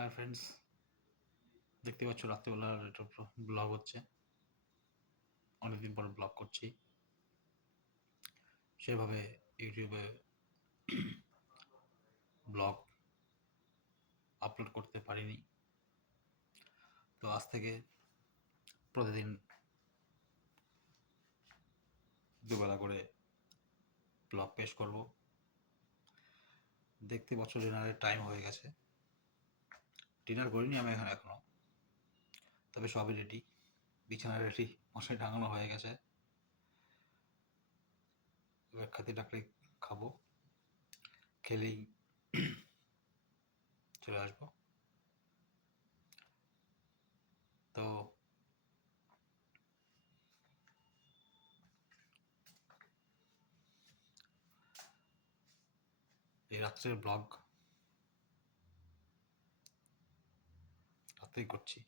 Hi friends, দেখতে পাচ্ছ রাত্রিবেলার একটা ব্লগ হচ্ছে। অনেকদিন পর ব্লগ করছি। সেভাবে ইউটিউবে ব্লগ আপলোড করতে পারিনি, তো আজ থেকে প্রতিদিন দুবেলা করে ব্লগ পেশ করব। দেখতে পাচ্ছ ডিনারের টাইম হয়ে গেছে। ডিনার করিনি আমি এখনো, তবে সবই রেডি। বিছানা রেডি, মশারি টাঙানো হয়ে গেছে। এবার খেতে ডাকলে খাবো, খেলেই চলে আসবো। তো এই রাত্রের ব্লগ রাতেই করছি।